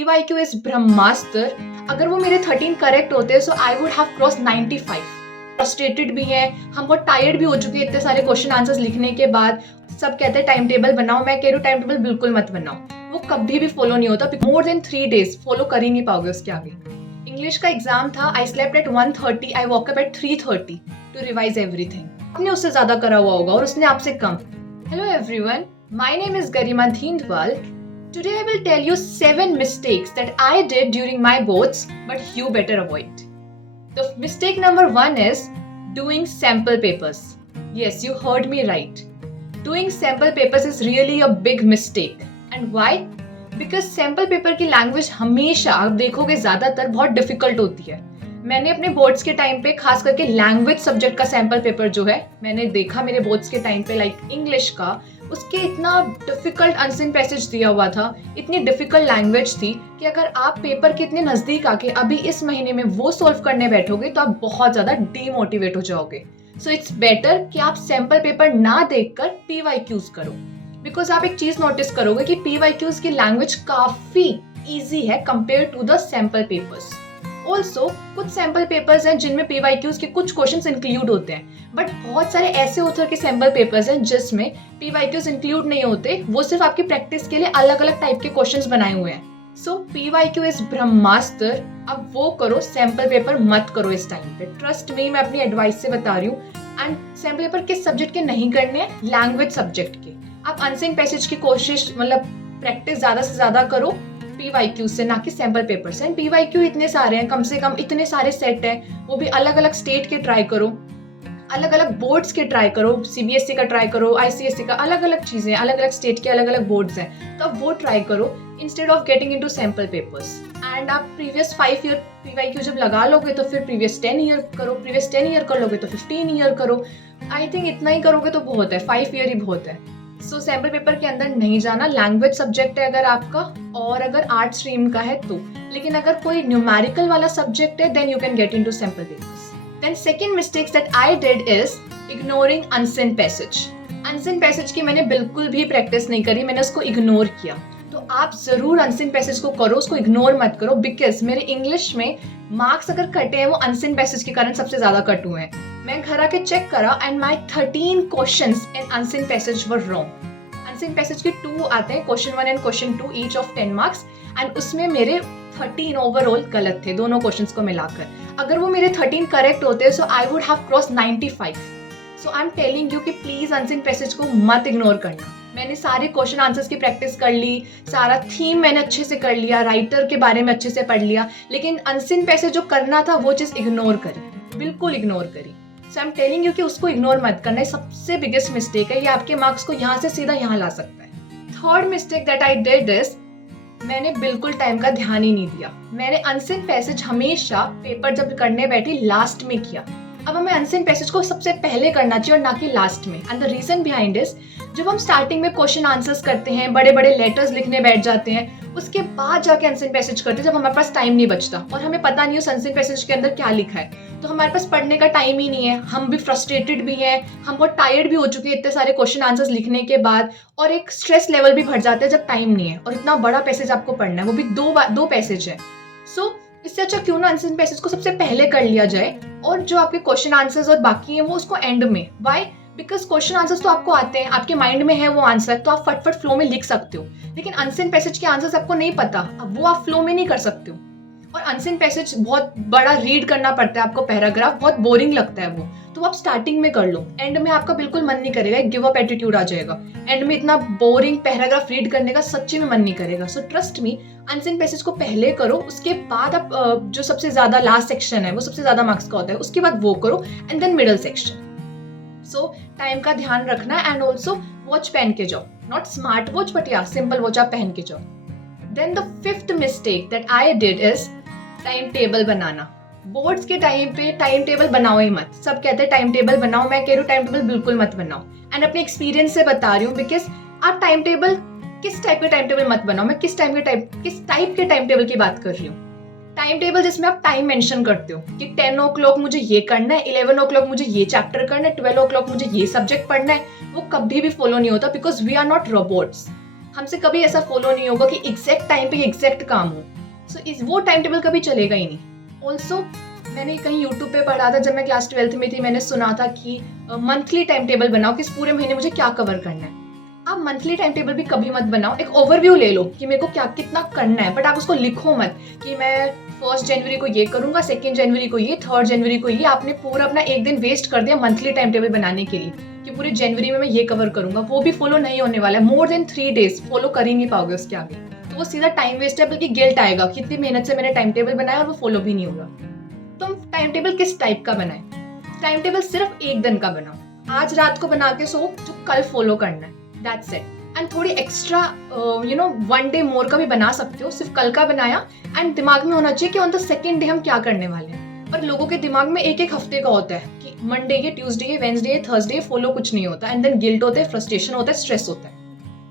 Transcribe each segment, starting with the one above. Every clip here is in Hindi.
PYQ इज ब्रह्मास्त्र। अगर वो मेरे 13 करेक्ट होते so I would have cross 95। Frustrated भी है, हम बहुत टायर्ड भी हो चुके हैं इतने सारे क्वेश्चन आंसर्स लिखने के बाद। सब कहते हैं टाइम टेबल बनाओ, मैं कह रही हूँ टाइम टेबल बिल्कुल मत बनाओ, वो कभी भी फॉलो नहीं होता। मोर देन 3 days फॉलो कर ही नहीं पाओगे उसके आगे। इंग्लिश का एग्जाम था, I slept at 1:30, I woke up at 3:30 to revise everything. आपने उससे ज्यादा करा हुआ होगा और उसने आपसे कम। Hello everyone, my name is Garima Dhindwal. Today I will tell you 7 mistakes that I did during my boards, but you better avoid. The mistake number 1 is doing sample papers. Yes, you heard me right. Doing sample papers is really a big mistake. And why? Because sample paper की language हमेशा आप देखोगे ज़्यादातर बहुत difficult होती है। मैंने अपने बोर्ड्स के टाइम पे खास करके लैंग्वेज सब्जेक्ट का सैम्पल पेपर जो है मैंने देखा मेरे बोर्ड्स के टाइम पे, लाइक इंग्लिश का, उसके इतना डिफिकल्ट अनसीन पैसेज दिया हुआ था, इतनी डिफिकल्ट लैंग्वेज थी कि अगर आप पेपर के इतने नजदीक आके अभी इस महीने में वो सॉल्व करने बैठोगे तो आप बहुत ज्यादा डीमोटिवेट हो जाओगे। सो इट्स बेटर कि आप सैम्पल पेपर ना देखकर PYQs करो। बिकॉज आप एक चीज नोटिस करोगे कि PYQs की लैंग्वेज काफी ईजी है compare to the sample papers. Also कुछ सैम्पल पेपर्स हैं जिनमें PYQs के कुछ क्वेश्चंस इंक्लूड होते हैं, बट बहुत सारे ऐसे ऑथर के सैम्पल पेपर्स हैं जिसमें PYQs इंक्लूड नहीं होते, वो सिर्फ आपकी प्रैक्टिस के लिए अलग अलग टाइप के क्वेश्चंस बनाए हुए हैं। सो PYQ इज ब्रह्मास्त्र, अब वो करो, सैम्पल पेपर मत करो इस टाइम पे। ट्रस्ट मी, मैं अपनी एडवाइस से बता रही हूँ। एंड सैम्पल पेपर किस सब्जेक्ट के नहीं करने हैं? लैंग्वेज सब्जेक्ट के। आप अनसीन पैसेज की कोशिश मतलब प्रैक्टिस ज्यादा से ज्यादा करो PYQ से, ना कि सैम्पल पेपर से। PYQ इतने सारे हैं, कम से कम इतने सारे सेट हैं, वो भी अलग अलग स्टेट के ट्राई करो, अलग अलग बोर्ड्स के ट्राई करो, CBSE का ट्राई करो, ICSE का, अलग अलग चीजें, अलग अलग स्टेट के अलग अलग बोर्ड्स हैं, तो आप वो ट्राई करो instead of getting into sample papers. And आप प्रीवियस 5 ईयर PYQ जब लगा लोगे तो फिर प्रीवियस 10 ईयर करो, प्रीवियस 10 ईयर कर लोगे तो 15 ईयर करो। आई थिंक इतना ही करोगे तो बहुत है, 5 ईयर ही बहुत है। सो सैम्पल पेपर के अंदर नहीं जाना। लैंग्वेज सब्जेक्ट है अगर आपका, और अगर आर्ट स्ट्रीम का है तो। लेकिन अगर कोई न्यूमेरिकल वाला सब्जेक्ट है then you can get into sample papers. Then second mistakes that I did is ignoring unseen passage. Unseen passage की मैंने बिल्कुल भी प्रैक्टिस नहीं करी, मैंने उसको इग्नोर किया। तो आप जरूर अनसीन पैसेज को करो, उसको इग्नोर मत करो। बिकॉज मेरे इंग्लिश में मार्क्स अगर कटे हैं वो अनसीन पैसेज के कारण सबसे ज्यादा कट हुए हैं। मैं घर आके चेक करा and my 13 questions in unseen passage were wrong. Unseen passage के 2 आते हैं, question 1 and question 2 each of 10 marks, and उसमें मेरे 13 ओवरऑल गलत थे दोनों क्वेश्चंस को मिलाकर। अगर वो मेरे 13 करेक्ट होते so I would have cross 95। So I am telling you कि प्लीज अनसीन पैसेज को मत इग्नोर करना। मैंने सारे क्वेश्चन आंसर्स की प्रैक्टिस कर ली, सारा थीम मैंने अच्छे से कर लिया, राइटर के बारे में अच्छे से पढ़ लिया, लेकिन अनसीन पैसेज जो करना था वो चीज इग्नोर करी, बिल्कुल इग्नोर करी। सो आई एम टेलिंग यू कि उसको इग्नोर मत करना, ये सबसे बिगेस्ट मिस्टेक है, ये आपके मार्क्स को यहाँ से सीधा यहाँ ला सकता है। Third mistake that I did is मैंने बिल्कुल टाइम का ध्यान ही नहीं दिया। मैंने अनसीन पैसेज हमेशा पेपर जब करने बैठी लास्ट में किया। अब हमें अनसीन पैसेज को सबसे पहले करना चाहिए और ना कि लास्ट में। And the reason behind is जब हम स्टार्टिंग में क्वेश्चन आंसर्स करते हैं, बड़े बड़े लेटर्स लिखने बैठ जाते हैं, उसके बाद जाके अनसीन पैसेज करते हैं जब हमारे पास टाइम नहीं बचता और हमें पता नहीं उस अनसीन पैसेज के अंदर क्या लिखा है, तो हमारे पास पढ़ने का टाइम ही नहीं है, हम भी फ्रस्ट्रेटेड भी हैं, हम बहुत टायर्ड भी हो चुके हैं इतने सारे क्वेश्चन आंसर्स लिखने के बाद, और एक स्ट्रेस लेवल भी बढ़ जाता है जब टाइम नहीं है और इतना बड़ा पैसेज आपको पढ़ना है, वो भी दो पैसेज है। सो इससे अच्छा क्यों ना अनसीन पैसेज को सबसे पहले कर लिया जाए और जो आपके क्वेश्चन आंसर्स और बाकी हैं वो उसको एंड में। व्हाई? बिकॉज क्वेश्चन आंसर्स तो आपको आते हैं, आपके माइंड में है वो आंसर, तो आप फटफट फ्लो में लिख सकते हो। लेकिन अनसीन पैसेज के आंसर्स आपको नहीं पता, अब वो आप फ्लो में नहीं कर सकते हो। और अनसीन पैसेज बहुत बड़ा रीड करना पड़ता है आपको, पैराग्राफ बहुत बोरिंग लगता है वो, तो आप स्टार्टिंग में कर लो, एंड में आपका बिल्कुल मन नहीं करेगा, एक गिव अप एटीट्यूड आ जाएगा। एंड में इतना बोरिंग पैराग्राफ रीड करने का सच्ची में मन नहीं करेगा। So trust me, unseen passage को पहले करो, उसके बाद आप जो सबसे ज्यादा लास्ट सेक्शन है वो सबसे ज्यादा मार्क्स का होता है, उसके बाद वो करो, and then middle section. So time का ध्यान रखना, एंड ऑल्सो वॉच पहन के जाओ, नॉट स्मार्ट वॉच बट या सिंपल वॉच आप पहन के जाओ। Then the fifth mistake that I did is time table बनाना। बोर्ड्स के टाइम पे टाइम टेबल बनाओ ही मत। सब कहते हैं टाइम टेबल बनाओ, मैं कह रही हूँ टाइम टेबल बिल्कुल मत बनाओ। एंड अपने एक्सपीरियंस से बता रही हूँ, बिकॉज आप टाइम टेबल किस टाइप के टाइम टेबल मत बनाओ। मैं किस टाइप के टाइम टेबल की बात कर रही हूँ। टाइम टेबल जिसमें आप टाइम मेंशन करते हो कि 10 o'clock मुझे ये करना है, 11 o'clock मुझे ये चैप्टर करना है, 12 o'clock मुझे ये सब्जेक्ट पढ़ना है, वो कभी भी फॉलो नहीं होता, because we are not robots. हमसे कभी ऐसा फॉलो नहीं होगा कि एग्जैक्ट टाइम पे एग्जैक्ट काम हो। सो इस वो टाइम टेबल कभी चलेगा ही नहीं। ऑल्सो मैंने कहीं यूट्यूब पे पढ़ा था, जब मैं क्लास 12th में थी, मैंने सुना था कि मंथली टाइम टेबल बनाओ कि इस पूरे महीने मुझे क्या कवर करना है। आप मंथली टाइम टेबल भी कभी मत बनाओ, एक ओवरव्यू ले लो कि मेरे को क्या कितना करना है, बट आप उसको लिखो मत कि मैं 1 जनवरी को ये करूंगा, 2 जनवरी को ये, 3 जनवरी को ये। आपने पूरा अपना एक दिन वेस्ट कर दिया मंथली टाइम टेबल बनाने के लिए कि पूरे जनवरी में मैं ये कवर करूंगा। वो भी फॉलो नहीं होने वाला है। मोर देन 3 डेज फॉलो कर ही नहीं पाओगे उसके आगे, तो वो सीधा टाइम वेस्ट है, बल्कि गिल्ट आएगा कि इतनी मेहनत से मैंने टाइम टेबल बनाया और वो फॉलो भी नहीं होगा। तुम टाइम टेबल किस टाइप का बनाए? टाइम टेबल सिर्फ एक दिन का बनाओ, आज रात को बना के सो जो कल फॉलो करना है, दैट्स इट। एंड थोड़ी एक्स्ट्रा 1 डे मोर का भी बना सकते हो, सिर्फ कल का बनाया। एंड दिमाग में होना चाहिए कि ऑन द सेकेंड डे हम क्या करने वाले हैं। पर लोगों के दिमाग में एक एक हफ्ते का होता है कि मंडे ये, ट्यूसडे ये, वेंसडे ये, थर्सडे फॉलो कुछ नहीं होता। एंड देन गिल्ट होता है, फ्रस्ट्रेशन होता है, स्ट्रेस होता है।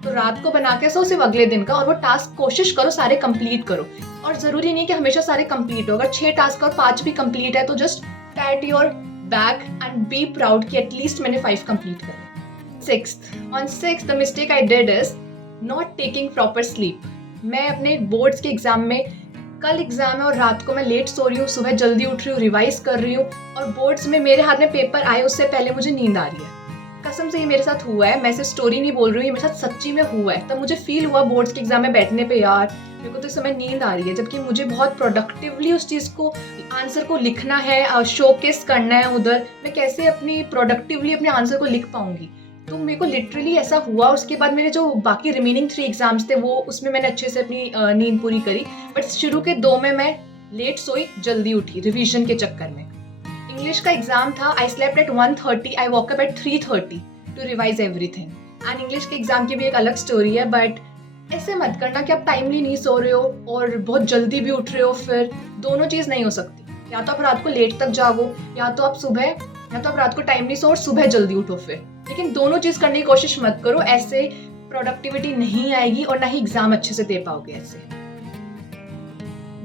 तो रात को बना के सो सिर्फ अगले दिन का, और वो टास्क कोशिश करो सारे कंप्लीट करो। और जरूरी नहीं कि हमेशा सारे कंप्लीट हो। अगर 6 टास्क और 5 भी कंप्लीट है तो just PAT your back and be proud कि एटलीस्ट मैंने 5 कंप्लीट करे। On 6th, the mistake I did is not taking proper sleep. मैं अपने बोर्ड्स के एग्जाम में, कल एग्जाम है और रात को मैं लेट सो रही हूँ, सुबह जल्दी उठ रही हूँ, रिवाइज कर रही हूँ, और बोर्ड्स में मेरे हाथ में पेपर आए उससे पहले मुझे नींद आ रही है। कसम से ये मेरे साथ हुआ है, मैं सिर्फ स्टोरी नहीं बोल रही हूँ, ये मेरे साथ सच्ची में हुआ है। तब मुझे फील हुआ बोर्ड्स के एग्जाम में बैठने पे, यार मेरे को तो इस समय नींद आ रही है, जबकि मुझे बहुत प्रोडक्टिवली उस चीज़ को, आंसर को लिखना है, शोकेस करना है उधर। मैं कैसे अपनी प्रोडक्टिवली अपने आंसर को लिख पाऊंगी? तो मेरे को लिटरली ऐसा हुआ। उसके बाद मेरे जो बाकी रिमेनिंग 3 एग्जाम्स थे वो, उसमें मैंने अच्छे से अपनी नींद पूरी करी, बट शुरू के 2 में मैं लेट सोई, जल्दी उठी रिवीजन के चक्कर में। इंग्लिश का एग्जाम था, I slept at 1:30, I woke up at 3:30 to revise everything. And English के एग्जाम की भी एक अलग स्टोरी है, बट ऐसे मत करना कि आप टाइमली नहीं सो रहे हो और बहुत जल्दी भी उठ रहे हो, फिर दोनों चीज़ नहीं हो सकती। या तो आप रात को लेट तक जागो, या तो आप रात को टाइमली सो और सुबह जल्दी उठो फिर। लेकिन दोनों चीज करने की कोशिश मत करो, ऐसे प्रोडक्टिविटी नहीं आएगी और ना ही एग्जाम अच्छे से दे पाओगे ऐसे।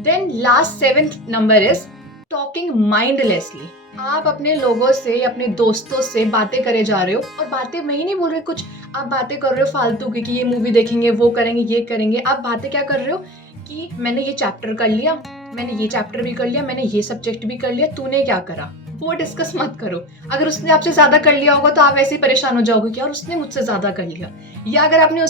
Then last 7th number is talking mindlessly. आप अपने लोगों से, अपने दोस्तों से बातें करे जा रहे हो, और बातें मैं ही नहीं बोल रही कुछ, आप बातें कर रहे हो फालतू की कि ये मूवी देखेंगे, वो करेंगे, ये करेंगे। आप बातें क्या कर रहे हो कि मैंने ये चैप्टर कर लिया, मैंने ये चैप्टर भी कर लिया, मैंने ये सब्जेक्ट भी कर लिया, तूने क्या करा? वो डिस्कस मत करो। अगर उसने आपसे ज्यादा कर लिया होगा तो आप ऐसे ही परेशान हो जाओगे कि यार उसने मुझसे ज्यादा कर लिया। या अगर आपने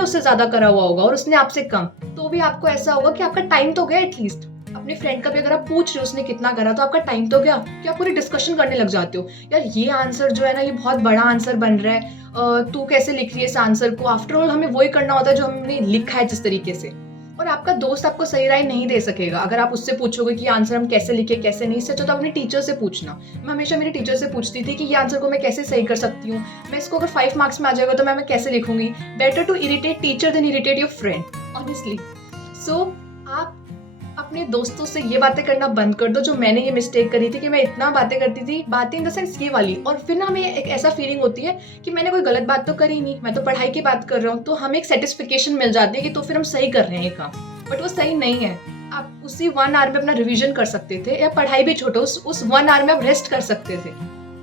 उससे ज्यादा करा हुआ होगा और उसने आपसे कम, तो भी आपको ऐसा होगा कि आपका टाइम तो गया एटलीस्ट। अपने फ्रेंड का भी अगर आप पूछ रहे हो उसने कितना करा, तो आपका टाइम तो गया। कि आप पूरी डिस्कशन करने लग जाते हो, यार ये आंसर जो है ना, ये बहुत बड़ा आंसर बन रहा है, तू कैसे लिख रही है इस आंसर को? आफ्टर ऑल हमें वही करना होता है जो हमने लिखा है जिस तरीके से। और आपका दोस्त आपको सही राय नहीं दे सकेगा अगर आप उससे पूछोगे कि आंसर हम कैसे लिखे, कैसे नहीं। सच तो अपने टीचर से पूछना। मैं हमेशा मेरे टीचर से पूछती थी कि ये आंसर को मैं कैसे सही कर सकती हूँ, मैं इसको अगर 5 मार्क्स में आ जाएगा तो मैं कैसे लिखूंगी। Better to irritate teacher than irritate your friend, honestly. So आप अपने दोस्तों से ये बातें करना बंद कर दो जो मैंने ये मिस्टेक करी थी कि मैं इतना बातें करती थी, बातें इन द सेंस ये वाली। और फिर ना हमें एक ऐसा फीलिंग होती है कि मैंने कोई गलत बात तो करी नहीं, मैं तो पढ़ाई की बात कर रहा हूँ, तो हमें एक सेटिस्फिकेशन मिल जाती है कि तो फिर हम सही कर रहे हैं ये काम। बट वो सही नहीं है। आप उसी 1 आवर में अपना रिवीजन कर सकते थे, या पढ़ाई भी छोड़ो, उस 1 आवर में आप रेस्ट कर सकते थे,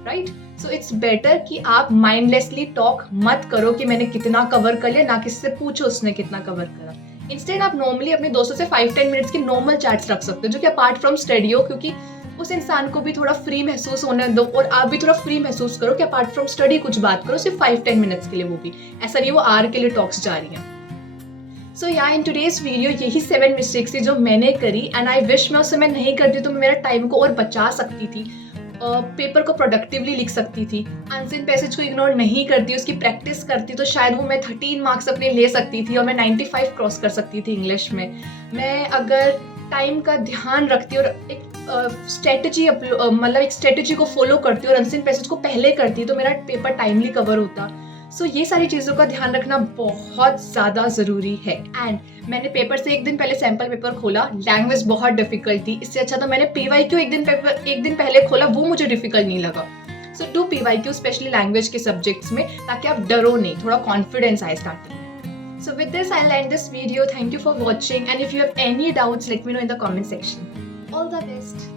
राइट? सो इट्स बेटर कि आप माइंडलेसली टॉक मत करो कि मैंने कितना कवर कर लिया, ना किससे पूछो उसने कितना कवर करा। इंस्टेड आप नॉर्मली अपने दोस्तों से 5-10 मिनट्स की नॉर्मल चैट्स रख सकते हो, जो कि अपार्ट फ्रॉम स्टडी हो, क्योंकि उस इंसान को भी थोड़ा फ्री महसूस होने दो और आप भी थोड़ा फ्री महसूस करो कि अपार्ट फ्रॉम स्टडी कुछ बात करो, सिर्फ 5-10 मिनट्स के लिए, वो भी ऐसा नहीं वो आवर के लिए टॉक्स जा रही हैं। सो या इन टुडेज वीडियो यही 7 मिस्टेक्स थी जो मैंने करी, एंड आई विश मैं उस समय नहीं करती तो मैं मेरा टाइम को और बचा सकती थी, पेपर को प्रोडक्टिवली लिख सकती थी, आंसर पैसेज को इग्नोर नहीं करती, उसकी प्रैक्टिस करती, तो शायद वो मैं 13 मार्क्स अपने ले सकती थी और मैं 95 क्रॉस कर सकती थी इंग्लिश में। मैं अगर टाइम का ध्यान रखती और एक स्ट्रेटजी मतलब एक स्ट्रेटजी को फॉलो करती और आंसर पैसेज को पहले करती तो मेरा पेपर टाइमली कवर होता। सो ये सारी चीज़ों का ध्यान रखना बहुत ज़्यादा ज़रूरी है। एंड मैंने पेपर से एक दिन पहले सैम्पल पेपर खोला, लैंग्वेज बहुत डिफिकल्ट थी, इससे अच्छा तो मैंने PYQ एक दिन पहले खोला, वो मुझे डिफिकल्ट नहीं लगा। So do PYQ specially language के सब्जेक्ट्स में, ताकि आप डरो नहीं, थोड़ा कॉन्फिडेंस आए स्टार्टिंग में। So with this I and this video, thank you for watching, and if you have any doubts let me know in the comment section. All the best.